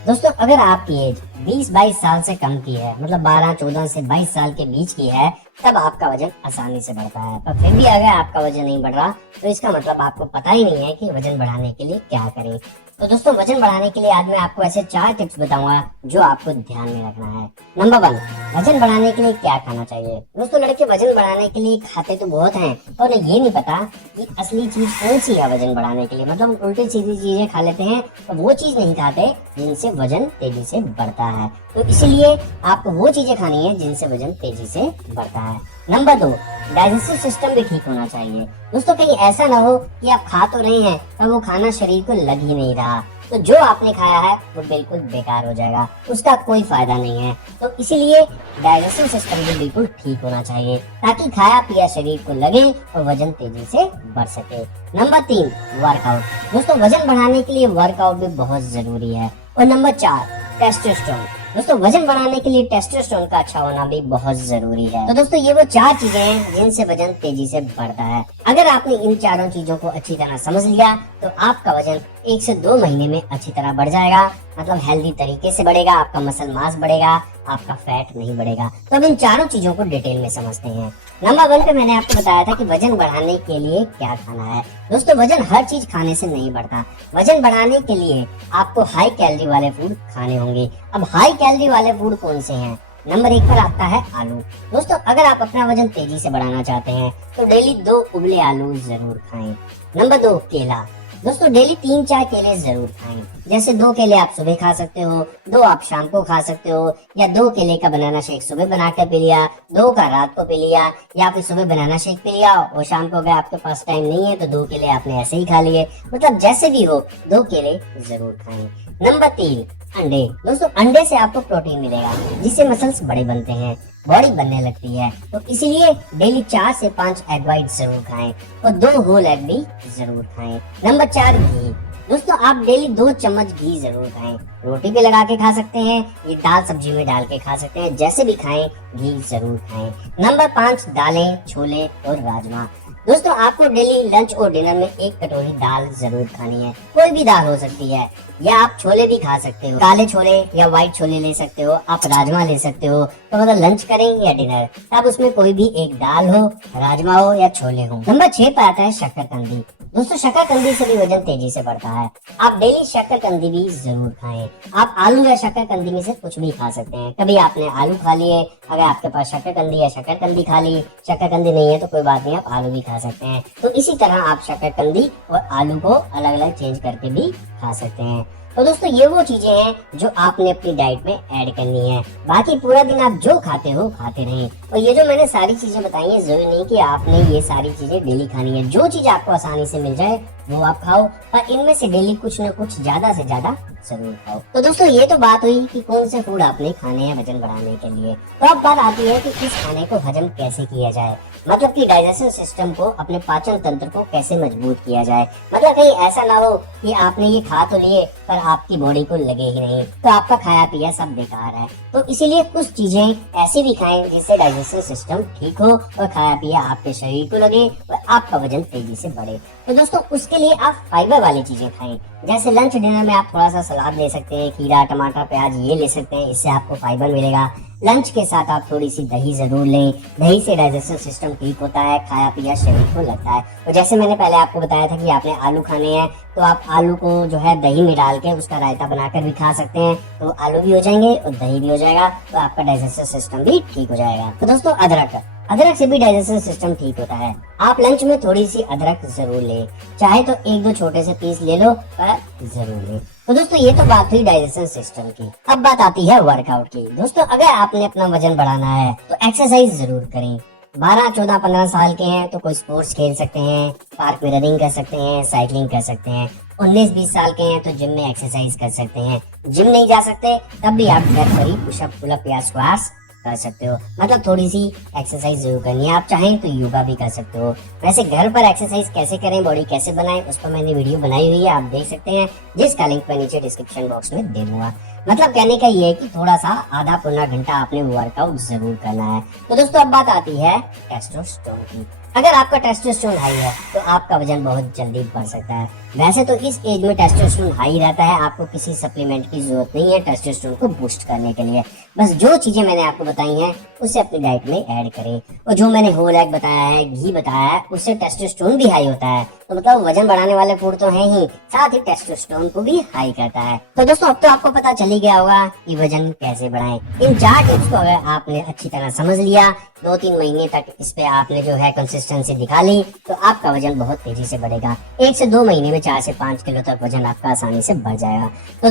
दोस्तों अगर आपकी एज 20-22 साल से कम की है, मतलब 12-14 से 22 साल के बीच की है, तब आपका वजन आसानी से बढ़ता है। पर फिर भी अगर आपका वजन नहीं बढ़ रहा तो इसका मतलब आपको पता ही नहीं है कि वजन बढ़ाने के लिए क्या करें। तो दोस्तों वजन बढ़ाने के लिए आज मैं आपको ऐसे 4 टिप्स बताऊंगा जो आपको ध्यान में रखना है। नंबर 1, वजन बढ़ाने के लिए क्या खाना चाहिए। दोस्तों लड़के वजन बढ़ाने के लिए खाते तो बहुत हैं और उन्हें ये नहीं पता कि असली चीज कौन सी है वजन बढ़ाने के लिए। मतलब उल्टी सीधी चीजें खा लेते हैं और वो चीज नहीं खाते जिनसे वजन तेजी से बढ़ता है। तो इसीलिए आपको वो चीजें खानी है जिनसे वजन तेजी से बढ़ता है। नंबर 2, डाइजेस्टिव सिस्टम भी ठीक होना चाहिए। दोस्तों कहीं ऐसा ना हो कि आप खा तो रहे हैं पर वो खाना शरीर को लग ही नहीं रहा, तो जो आपने खाया है वो बिल्कुल बेकार हो जाएगा, उसका कोई फायदा नहीं है। तो इसीलिए डाइजेस्टिव सिस्टम भी बिल्कुल ठीक होना चाहिए ताकि खाया पिया शरीर को लगे और वजन तेजी से बढ़ सके। Number 3, workout. दोस्तों वजन बढ़ाने के लिए वर्कआउट भी बहुत जरूरी है। और नंबर 4, टेस्टोस्टेरोन। दोस्तों वजन बढ़ाने के लिए टेस्टोस्टेरोन का अच्छा होना भी बहुत जरूरी है। तो दोस्तों ये वो 4 चीजें हैं जिनसे वजन तेजी से बढ़ता है। अगर आपने इन चारों चीजों को अच्छी तरह समझ लिया तो आपका वजन 1 से 2 महीने में अच्छी तरह बढ़ जाएगा। मतलब हेल्दी तरीके से बढ़ेगा, आपका मसल मास बढ़ेगा, आपका फैट नहीं बढ़ेगा। तो अब इन चारों चीजों को डिटेल में समझते हैं। नंबर 1 पे मैंने आपको बताया था कि वजन बढ़ाने के लिए क्या खाना है। दोस्तों वजन हर चीज खाने से नहीं बढ़ता। वजन बढ़ाने के लिए आपको हाई कैलोरी वाले फूड खाने होंगे। अब हाई कैलोरी वाले फूड कौन से हैं? नंबर 1 पर आता है आलू। दोस्तों अगर आप अपना वजन तेजी से बढ़ाना चाहते हैं तो डेली 2 उबले आलू जरूर खाएं। नंबर 2, केला। दोस्तों डेली 3-4 केले जरूर खाएं। जैसे 2 केले आप सुबह खा सकते हो, 2 आप शाम को खा सकते हो, या 2 केले का बनाना शेक सुबह बनाकर पी लिया, 2 का रात को पी लिया, या फिर सुबह बनाना शेक पी लिया और शाम को अगर आपके पास टाइम नहीं है तो 2 केले आपने ऐसे ही खा लिए। मतलब जैसे भी हो 2 केले जरूर खाएं। नंबर 3, अंडे। दोस्तों अंडे से आपको प्रोटीन मिलेगा जिससे मसल्स बड़े बनते हैं, बॉडी बनने लगती है। तो इसीलिए डेली 4 से 5 एग वाइट जरूर खाएं और 2 होल एग भी जरूर खाएं। नंबर 4, घी। दोस्तों आप डेली 2 चम्मच घी जरूर खाएं। रोटी पे लगा के खा सकते हैं, ये दाल सब्जी में डाल के खा सकते हैं, जैसे भी खाएं घी जरूर खाएं। नंबर 5, दालें, छोले और राजमा। दोस्तों आपको डेली लंच और डिनर में 1 कटोरी दाल जरूर खानी है। कोई भी दाल हो सकती है, या आप छोले भी खा सकते हो, काले छोले या व्हाइट छोले ले सकते हो, आप राजमा ले सकते हो। तो मतलब लंच करें या डिनर, तब उसमें कोई भी एक दाल हो, राजमा हो या छोले हो। नंबर 6 पे आता है शकरकंदी। दोस्तों शकरकंदी से भी वजन तेजी से बढ़ता है। आप डेली शकरकंदी भी जरूर खाएं। आप आलू या शकरकंदी में से कुछ भी खा सकते हैं। कभी आपने आलू खा लिए, अगर आपके पास शकरकंदी या शकरकंदी खा ली, शकरकंदी नहीं है तो कोई बात नहीं, आप आलू भी खा सकते हैं। तो इसी तरह आप शकरकंदी और आलू को अलग अलग चेंज करके भी खा सकते हैं। तो दोस्तों ये वो चीजें हैं जो आपने अपनी डाइट में ऐड करनी है। बाकी पूरा दिन आप जो खाते हो खाते रहें। और ये जो मैंने सारी चीजें बताई है, जरूरी नहीं कि आपने ये सारी चीजें डेली खानी है। जो चीज आपको आसानी से मिल जाए वो आप खाओ, पर इनमें से डेली कुछ न कुछ ज्यादा से ज्यादा जरूर खाओ। तो दोस्तों ये तो बात हुई कि कौन से फूड आपने खाने हैं वजन बढ़ाने के लिए। तो अब बात आती है कि इस खाने को हजम कैसे किया जाए। मतलब कि डाइजेशन सिस्टम को, अपने पाचन तंत्र को कैसे मजबूत किया जाए। मतलब कहीं ऐसा ना हो कि आपने ये खा तो लिए पर आपकी बॉडी को लगे ही नहीं, तो आपका खाया पिया सब बेकार है। तो इसीलिए कुछ चीजें ऐसी भी खाएं जिससे डाइजेशन सिस्टम ठीक हो और खाया पिया आपके शरीर को लगे और आपका वजन तेजी से बढ़े। तो दोस्तों उसके लिए आप फाइबर वाली चीजें खाएं। जैसे लंच डिनर में आप थोड़ा सा सलाद ले सकते हैं, खीरा टमाटर प्याज ये ले सकते हैं, इससे आपको फाइबर मिलेगा। लंच के साथ आप थोड़ी सी दही जरूर लें। दही से डाइजेशन सिस्टम ठीक होता है, खाया पिया शरीर को लगता है। तो जैसे मैंने पहले आपको बताया था कि आपने आलू खाने हैं तो आप आलू को जो है दही में डाल के उसका रायता बनाकर भी खा सकते हैं। तो आलू भी हो जाएंगे और दही भी हो जाएगा, तो आपका डाइजेशन सिस्टम भी ठीक हो जाएगा। तो दोस्तों अदरक से भी डाइजेशन सिस्टम ठीक होता है। आप लंच में थोड़ी सी अदरक जरूर लें, चाहे तो 1-2 छोटे से पीस ले लो पर जरूर लें। तो दोस्तों ये तो बात हुई डाइजेशन सिस्टम की। अब बात आती है वर्कआउट की। दोस्तों अगर आपने अपना वजन बढ़ाना है तो एक्सरसाइज जरूर करें। 12, 14, 15 साल के हैं तो कोई स्पोर्ट्स खेल सकते हैं, पार्क में रनिंग कर सकते हैं, साइकिलिंग कर सकते हैं। 19-20 साल के हैं तो जिम में एक्सरसाइज कर सकते हैं। जिम नहीं जा सकते तब भी आप घर पर ही पुशअप, पुलअप या स्क्वाट्स कर सकते हो। मतलब थोड़ी सी एक्सरसाइज जरूर करनी है। आप चाहें तो योगा भी कर सकते हो। वैसे घर पर एक्सरसाइज कैसे करें, बॉडी कैसे बनाएं, उस पर मैंने वीडियो बनाई हुई है, आप देख सकते हैं, जिसका लिंक मैं नीचे डिस्क्रिप्शन बॉक्स में दे दूंगा। मतलब कहने का ये है कि थोड़ा सा आधा पौना घंटा आपने वर्कआउट जरूर करना है। तो दोस्तों अब बात आती है टेस्टोस्टेरोन की। अगर आपका टेस्टोस्टेरोन हाई है तो आपका वजन बहुत जल्दी बढ़ सकता है। वैसे तो इस एज में टेस्टोस्टेरोन हाई रहता है, आपको किसी सप्लीमेंट की जरूरत नहीं है टेस्टोस्टेरोन को बूस्ट करने के लिए। बस जो चीजें मैंने आपको बताई हैं उसे अपनी डाइट में ऐड करें। और जो मैंने होल एग बताया है, घी बताया है, उससे टेस्टोस्टेरोन भी हाई होता है। तो मतलब वजन बढ़ाने वाले फूड तो हैं ही, साथ ही टेस्टोस्टेरोन को भी हाई करता है। तो दोस्तों अब तो आपको पता चल ही गया होगा कि वजन कैसे बढ़ाएं। इन 4 टिप्स को अगर आपने अच्छी तरह समझ लिया, 2-3 महीने तक इस पे आपने जो है कंसिस्टेंसी दिखा ली, तो आपका वजन बहुत तेजी से बढ़ेगा। 1 से 2 महीने में 4 से 5 किलो तक वजन आपका आसानी से बढ़ जाएगा। तो